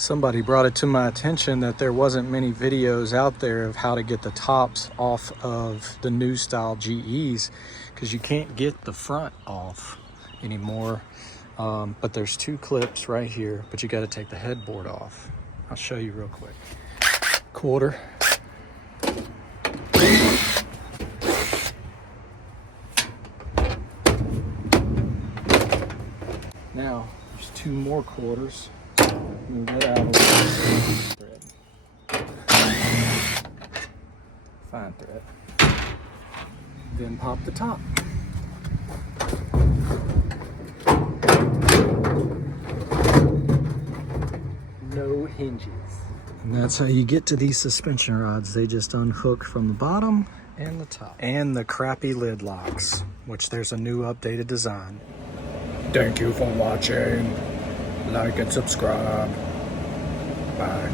Somebody brought it to my attention that there wasn't many videos out there of how to get the tops off of the new style GEs, because you can't get the front off anymore. But there's two clips right here, but you got to take the headboard off. I'll show you real quick. Quarter. Now there's two more quarters. Move that out of the way. Thread. Fine thread. Then pop the top. No hinges. And that's how you get to these suspension rods. They just unhook from the bottom and the top. And the crappy lid locks, which there's a new updated design. Thank you for watching. Like and subscribe. Bye.